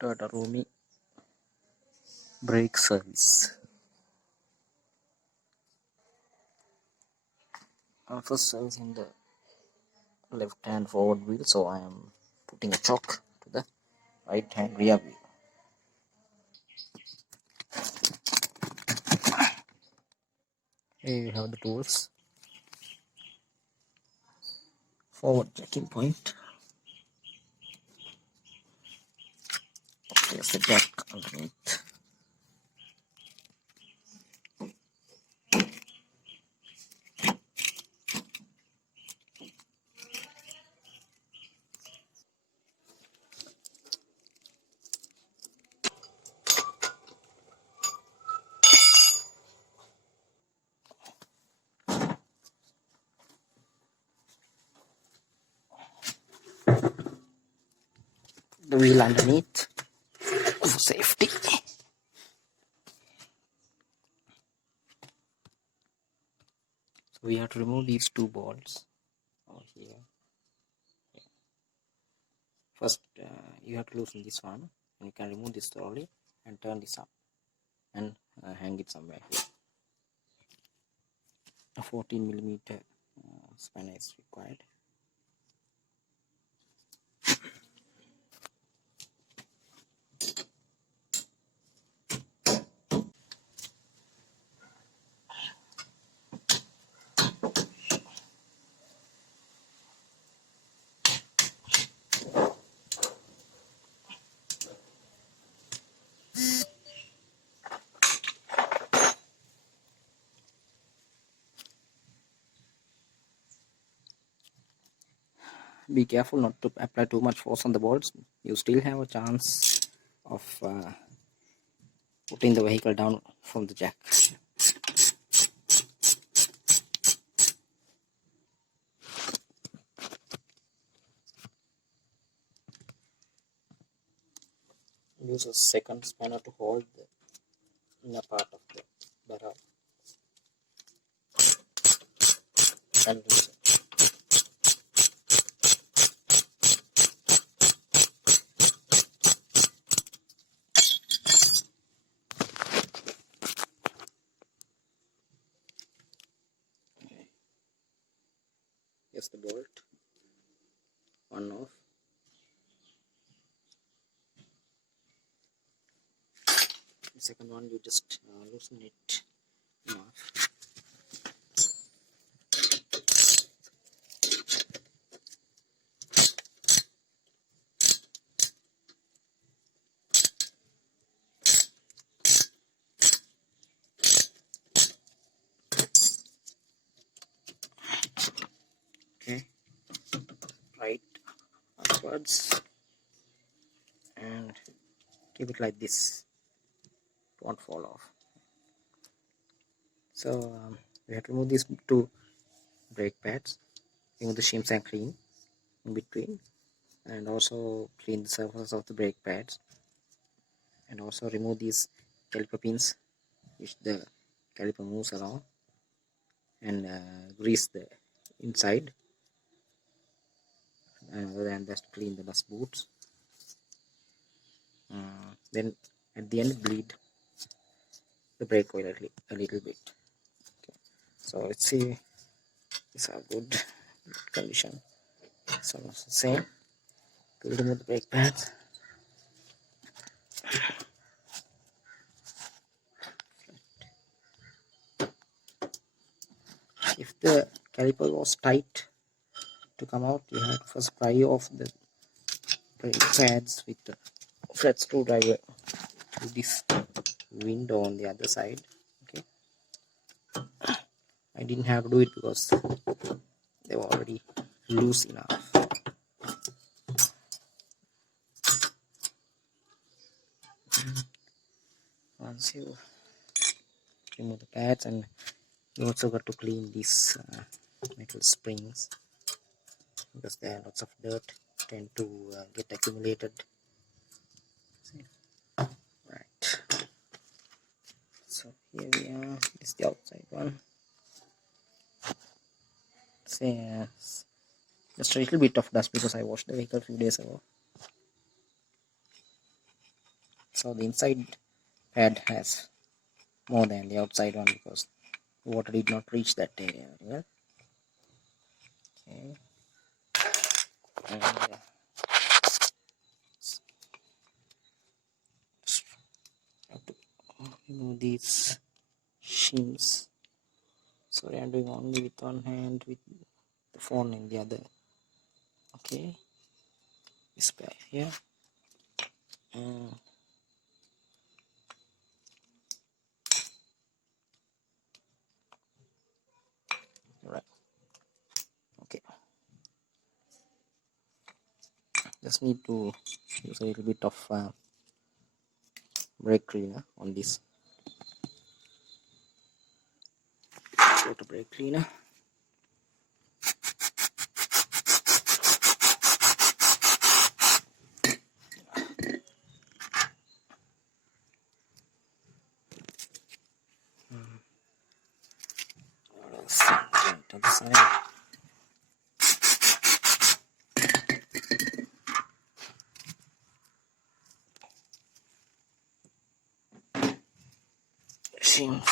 Roomy brake service. I'm first servicing the left hand forward wheel, so I am putting a choke to the right hand rear wheel. Here you have the tools. Forward checking point. There's the jack underneath. The wheel underneath for safety. So we have to remove these two bolts over here. First, you have to loosen this one, and you can remove this trolley and turn this up and hang it somewhere here. A 14mm spanner is required. Be careful not to apply too much force on the bolts. You still have a chance of putting the vehicle down from the jack. Use a second spanner to hold the inner part of the barrel and loosen. Here's the bolt, one off. The second one, you just loosen it enough. Okay, right upwards and keep it like this. It won't fall off. So we have to remove these two brake pads, remove the shims and clean in between, and also clean the surface of the brake pads, and also remove these caliper pins which the caliper moves along, and grease the inside, and other than that clean the dust boots. Then at the end bleed the brake oil a little bit. Okay. So let's see, these are good condition. So it's the same. We'll remove the brake pads. If the caliper was tight to come out, you have to first pry off the brake pads with the flat screwdriver to this window on the other side. Okay, I didn't have to do it because they were already loose enough. Once you remove the pads, and you also got to clean these metal springs because there are lots of dirt tend to get accumulated. See? Right. So here we are. This is the outside one. See, just a little bit of dust because I washed the vehicle a few days ago. So the inside pad has more than the outside one because the water did not reach that area very well. Okay. And have to remove these shims. Sorry, I'm doing only with one hand with the phone in the other. Okay, this back here. Right. Okay. Just need to use a little bit of brake cleaner on this. Go to brake cleaner. Right on the side. Shims.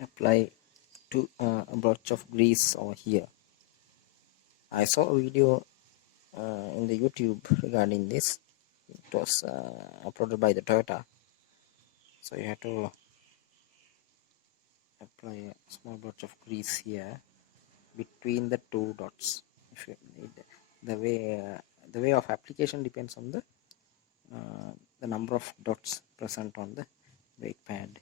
Apply to a blotch of grease over here. I saw a video in the YouTube regarding this. It was uploaded by the Toyota. So you have to apply a small blotch of grease here between the two dots. If you need the way of application depends on the number of dots present on the brake pad.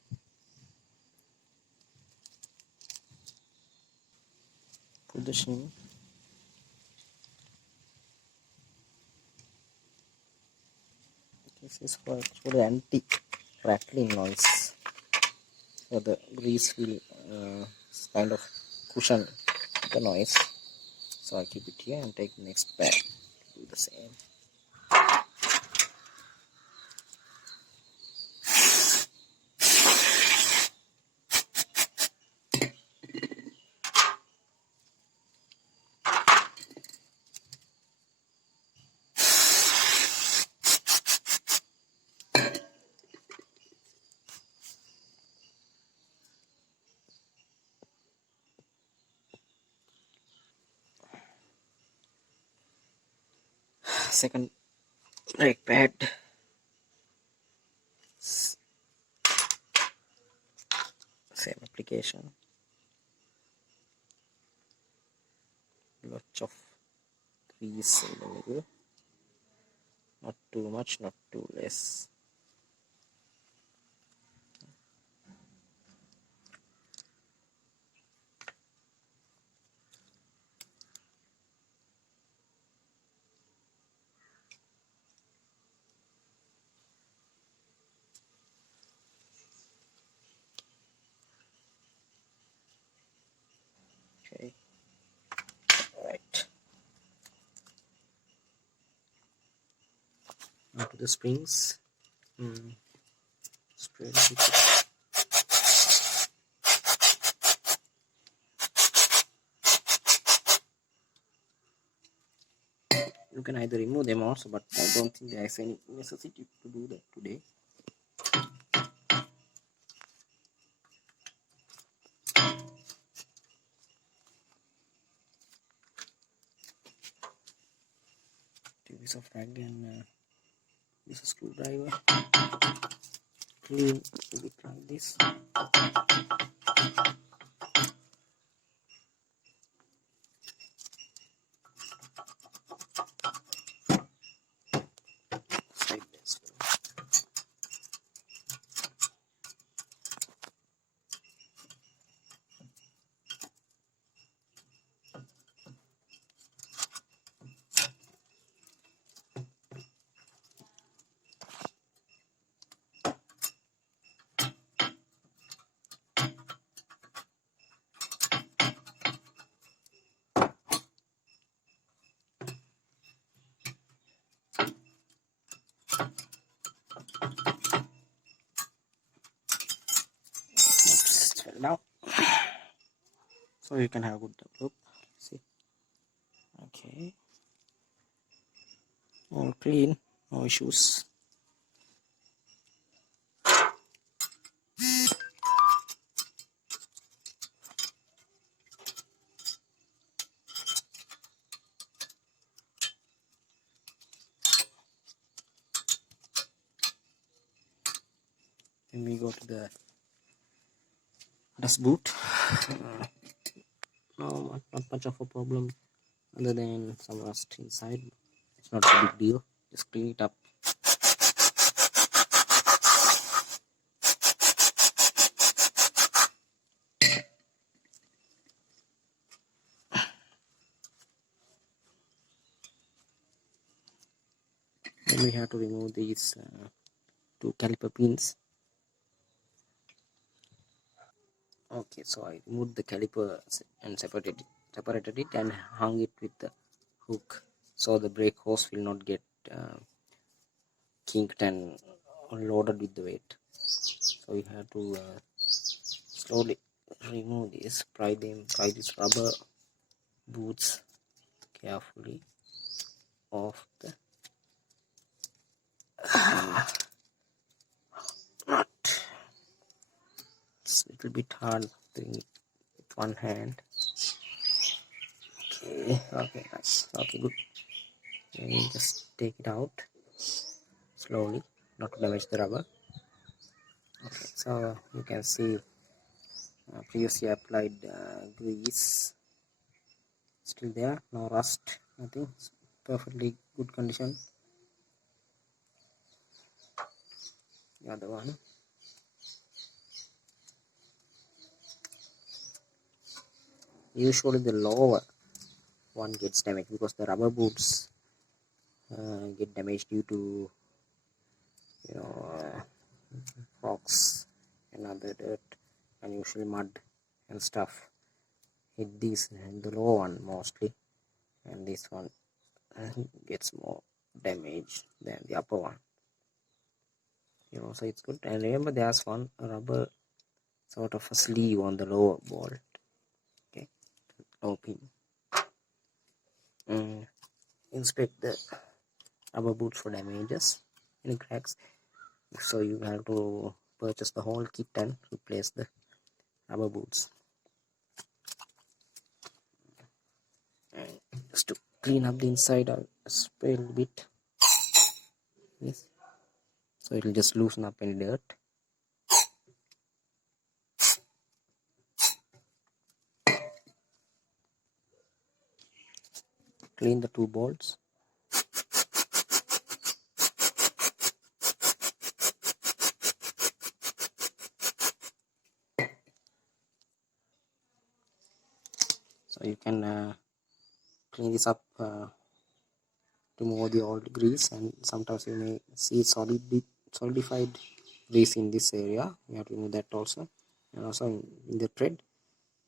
Put the shim. This is for the anti-rattling noise. So the grease will kind of cushion the noise. So I keep it here and take the next pad to do the same. Second brake pad. Same application. Lots of grease in the middle. Not too much, not too less. Okay. Alright. Now to the springs. Spray it. You can either remove them also, but I don't think there is any necessity to do that today. Take this off rag and this is a screwdriver. Clean a bit like this. Like this. down so you can have a good look. See, okay, all clean, no issues. Then we go to the dust boot. No, not much of a problem other than some rust inside. It's not a big deal, just clean it up. Then we have to remove these two caliper pins. Okay, so I removed the caliper and separated it and hung it with the hook, so the brake hose will not get kinked and loaded with the weight. So we have to slowly remove this, pry this rubber boots carefully off the nut. It's a little bit hard doing it with one hand. Okay, nice. Okay, good. Then you just take it out slowly, not to damage the rubber. Okay, so you can see previously applied grease still there, no rust, nothing. It's perfectly good condition. The other one, usually the lower one gets damaged because the rubber boots get damaged due to rocks and other dirt and usually mud and stuff hit these and the lower one mostly, and this one gets more damage than the upper one, so it's good. And remember, there's one rubber sort of a sleeve on the lower bolt, okay, lower pin. Inspect the rubber boots for damages, any cracks. So you have to purchase the whole kit and replace the rubber boots. And just to clean up the inside, I'll spray a little bit. Yes. So it will just loosen up any dirt. Clean the two bolts. So you can clean this up to remove the old grease, and sometimes you may see solidified grease in this area. You have to remove that also, and also in the thread,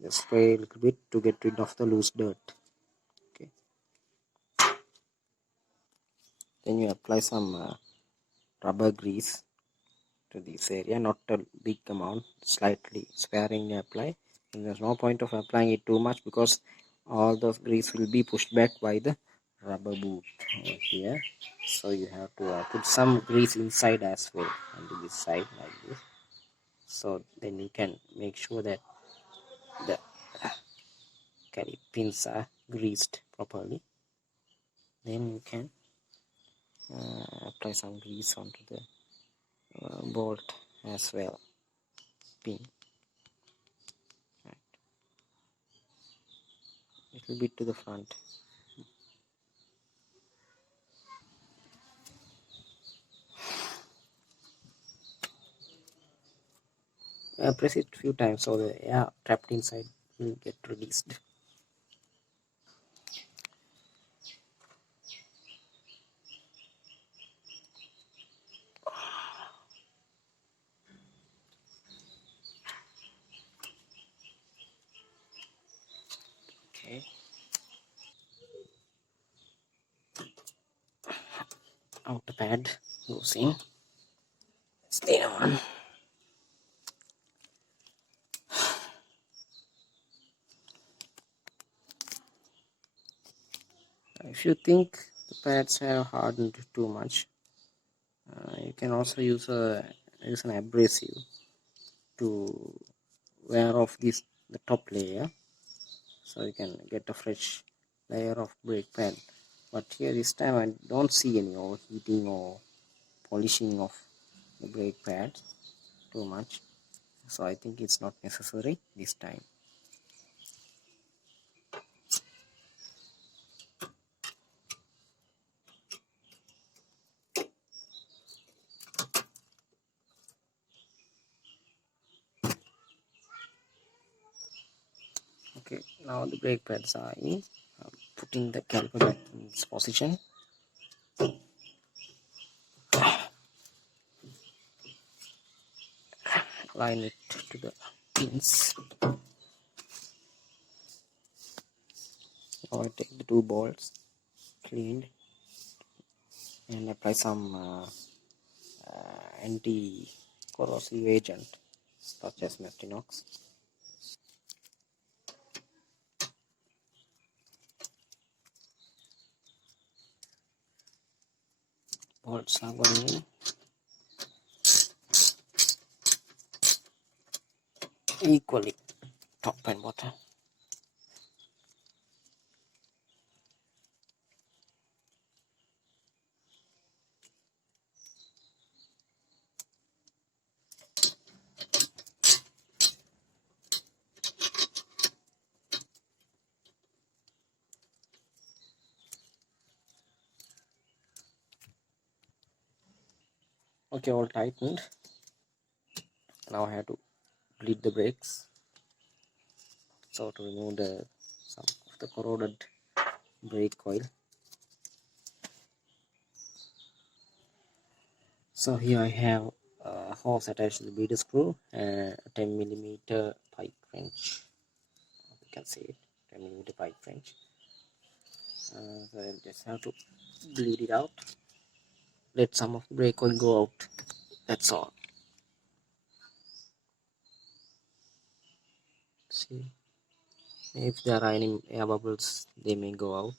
just spray a little bit to get rid of the loose dirt. Okay. Then you apply some rubber grease to this area, not a big amount, slightly sparingly apply. And there's no point of applying it too much because all the grease will be pushed back by the rubber boot here. So you have to put some grease inside as well, onto this side like this. So then you can make sure that the carry pins are greased properly. Then you can apply some grease onto the bolt as well, pin. Little bit to the front. Press it a few times so the air trapped inside will get released. Okay. Outer pad goes in. Stay on. If you think the pads have hardened too much, you can also use an abrasive to wear off the top layer, so you can get a fresh layer of brake pad. But here this time I don't see any overheating or polishing of the brake pad too much, so I think it's not necessary this time. Okay, now the brake pads are in. I'm putting the caliper back in its position. Line it to the pins. Now I take the two bolts cleaned and apply some anti-corrosive agent such as Mestinox. Bolts are going in equally, top and bottom. Okay, all tightened. Now I have to bleed the brakes, so to remove some of the corroded brake coil. So here I have a hose attached to the bleeder screw and a 10mm pipe wrench. You can see it, 10mm pipe wrench. So I just have to bleed it out. Let some of the brake oil go out. That's all. See, if there are any air bubbles, they may go out.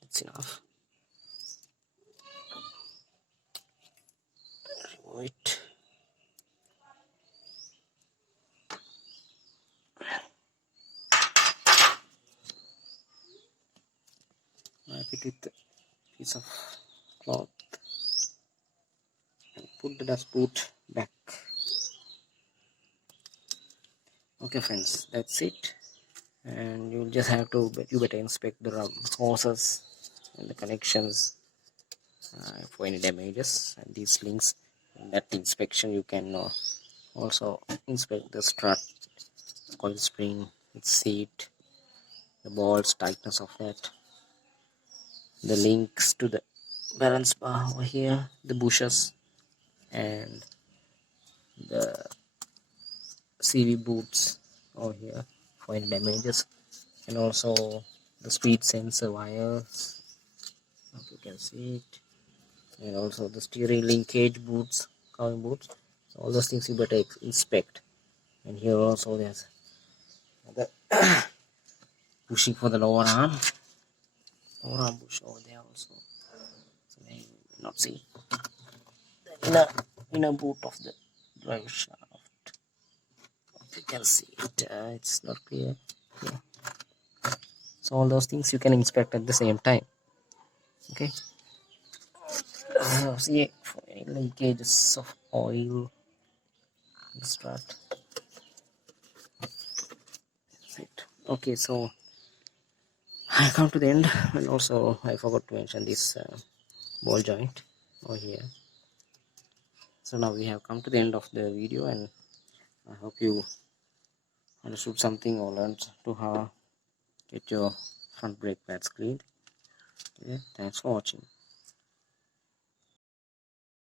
That's enough. Remove it. Wipe it with a piece of cloth and put the dust boot back. Okay friends, that's it. And you just have to, you better inspect the hoses and the connections for any damages and these links. In that inspection you can also inspect the strut, coil spring, its seat, the balls, tightness of that, the links to the balance bar over here, the bushes, and the CV boots over here for any damages, and also the speed sensor wires, if you can see it, and also the steering linkage boots, cowing boots. So all those things you better inspect. And here also there's the bushing for the lower arm bush over there also. So you will not see the inner boot of the drive shaft. If you can see it, it's not clear. Yeah. So all those things you can inspect at the same time. Okay. See for any leakages of oil, strut. That's it. Okay, so I come to the end, and also I forgot to mention this ball joint over here. So now we have come to the end of the video, and I hope you understood something or learned to how get your front brake pads cleaned. Okay, thanks for watching.